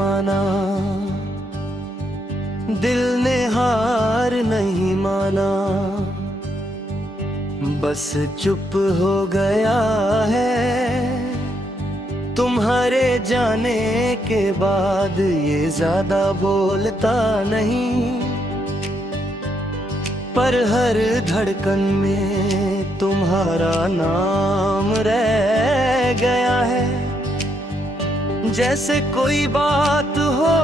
माना, दिल ने हार नहीं माना, बस चुप हो गया है। तुम्हारे जाने के बाद ये ज्यादा बोलता नहीं, पर हर धड़कन में तुम्हारा नाम रह गया है। जैसे कोई बात हो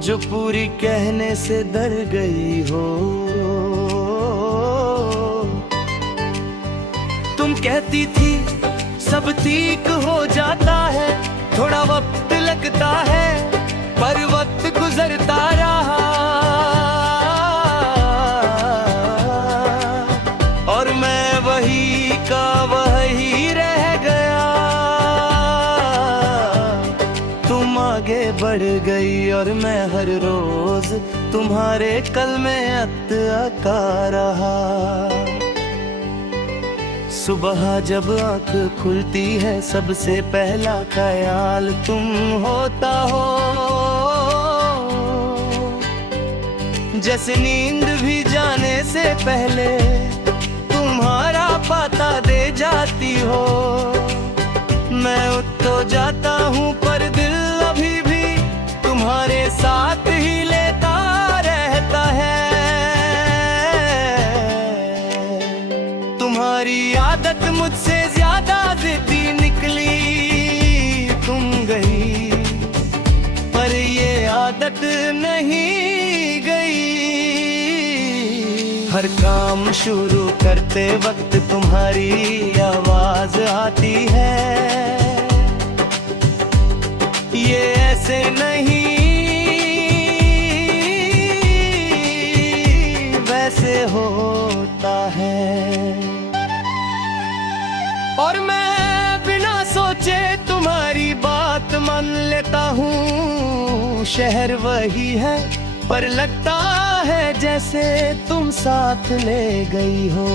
जो पूरी कहने से डर गई हो। तुम कहती थी सब ठीक हो जाता है, थोड़ा वक्त लगता है, पर वक्त गुजरता रहा और मैं वही का वही रह गया। तुम आगे बढ़ गई और मैं हर रोज तुम्हारे कल में अटका रहा। सुबह जब आंख खुलती है सबसे पहला ख्याल तुम होता हो। जैसे नींद भी जाने से पहले तुम्हारा पता दे जाती हो। मैं उठ तो जाता हूँ पर दिल अभी भी तुम्हारे साथ ही लेता रहता है। तुम्हारी आदत मुझसे ज्यादा जिद्दी निकली, तुम गई पर ये आदत नहीं गई। हर काम शुरू करते वक्त तुम्हारी आवाज आती है। ये ऐसे नहीं वैसे होता है। और मैं बिना सोचे तुम्हारी बात मान लेता हूँ। शहर वही है पर लगता है जैसे तुम साथ ले गई हो।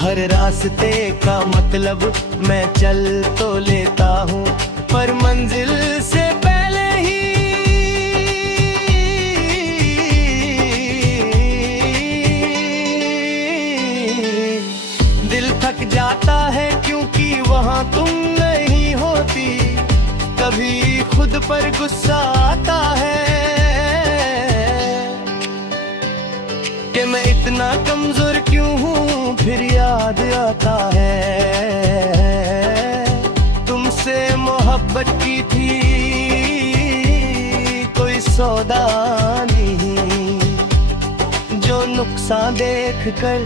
हर रास्ते का मतलब मैं चल तो लेता हूँ, पर मंजिल से पहले ही दिल थक जाता है क्योंकि वहाँ तुम नहीं होती। कभी खुद पर गुस्सा आता है कि मैं इतना कमजोर क्यों हूँ। फिर याद आता है तुमसे मोहब्बत की थी कोई सौदा नहीं, जो नुकसान देख कर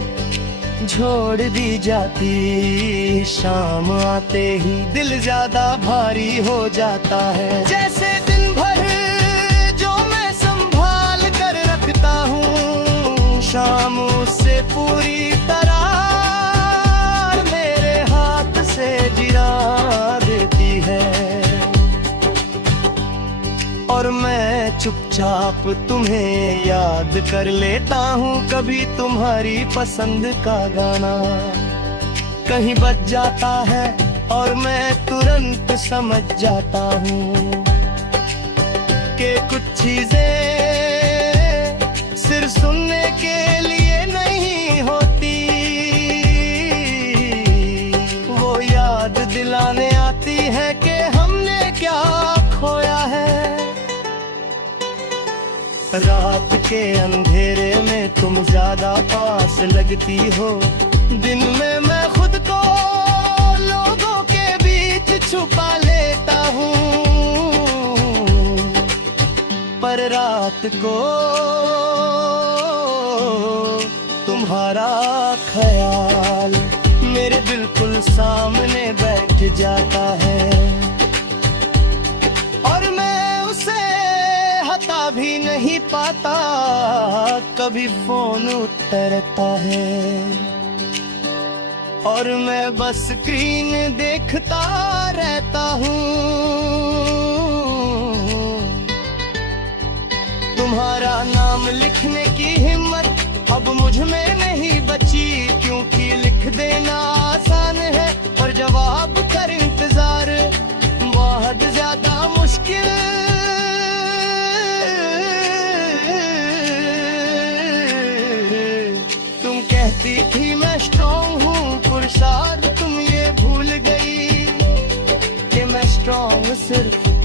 छोड़ दी जाती। शाम आते ही दिल ज्यादा भारी हो जाता है। जैसे दिन भर जो मैं संभाल कर रखता हूँ, शाम उससे पूरी तरह मेरे हाथ से गिरा देती है। और मैं चुपचाप तुम्हें याद कर लेता हूँ। कभी तुम्हारी पसंद का गाना कहीं बज जाता है और मैं तुरंत समझ जाता हूँ कि कुछ चीजें सिर्फ सुनने के लिए नहीं होती, वो याद दिलाने आती है कि हमने क्या खोया है। रात के अंधेरे में तुम ज्यादा पास लगती हो। दिन में मैं खुद को लोगों के बीच छुपा लेता हूँ, पर रात को तुम्हारा ख्याल मेरे बिल्कुल सामने बैठ जाता है। और मैं उसे हटा भी नहीं पाता, कभी फोन उतरता है और मैं बस स्क्रीन देखता रहता हूँ। तुम्हारा नाम लिखने की हिम्मत अब मुझ में नहीं बची, क्योंकि लिख देना आसान है पर जवाब कर इंतजार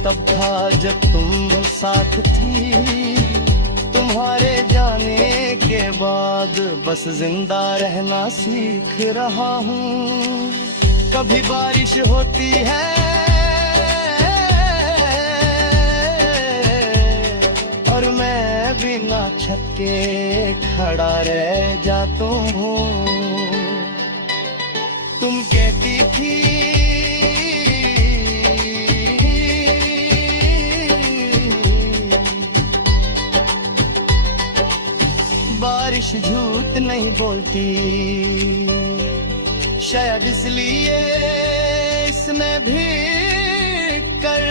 तब था जब तुम साथ थी। तुम्हारे जाने के बाद बस जिंदा रहना सीख रहा हूँ। कभी बारिश होती है और मैं बिना छत के खड़ा रह जाता हूँ। तुम कहती थी बारिश झूठ नहीं बोलती, शायद इसलिए इसमें भी कर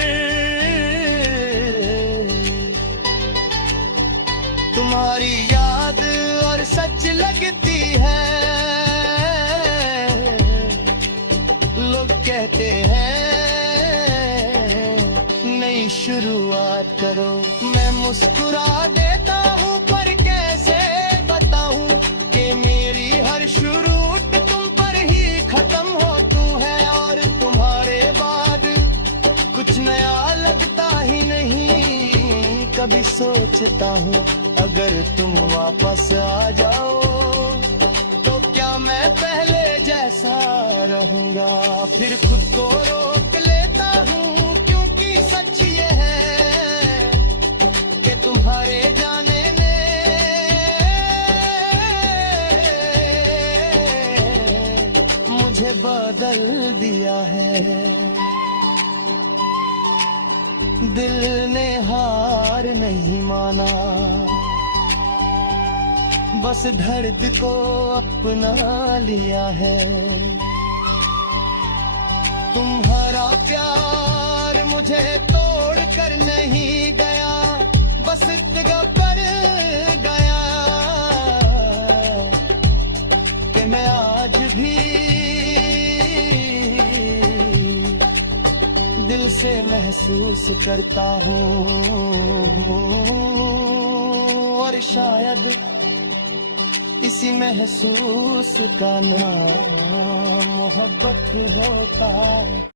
तुम्हारी याद और सच लगती है। लोग कहते हैं नई शुरुआत करो, मैं मुस्कुरा देता हूँ पर कैसे बताऊं कि मेरी हर शुरू तुम पर ही खत्म होती है। और तुम्हारे बाद कुछ नया लगता ही नहीं। कभी सोचता हूँ अगर तुम वापस आ जाओ तो क्या मैं पहले जैसा रहूंगा। फिर खुद को रोक लेता हूँ क्योंकि सच ये है कि तुम्हारे जाने में मुझे बदल दिया है। दिल ने हार नहीं माना, बस दर्द को अपना लिया है। तुम्हारा प्यार मुझे तोड़ कर नहीं गया, बस जगह पर गया कि मैं आज भी दिल से महसूस करता हूँ। और शायद इसी महसूस का नाम मोहब्बत होता है।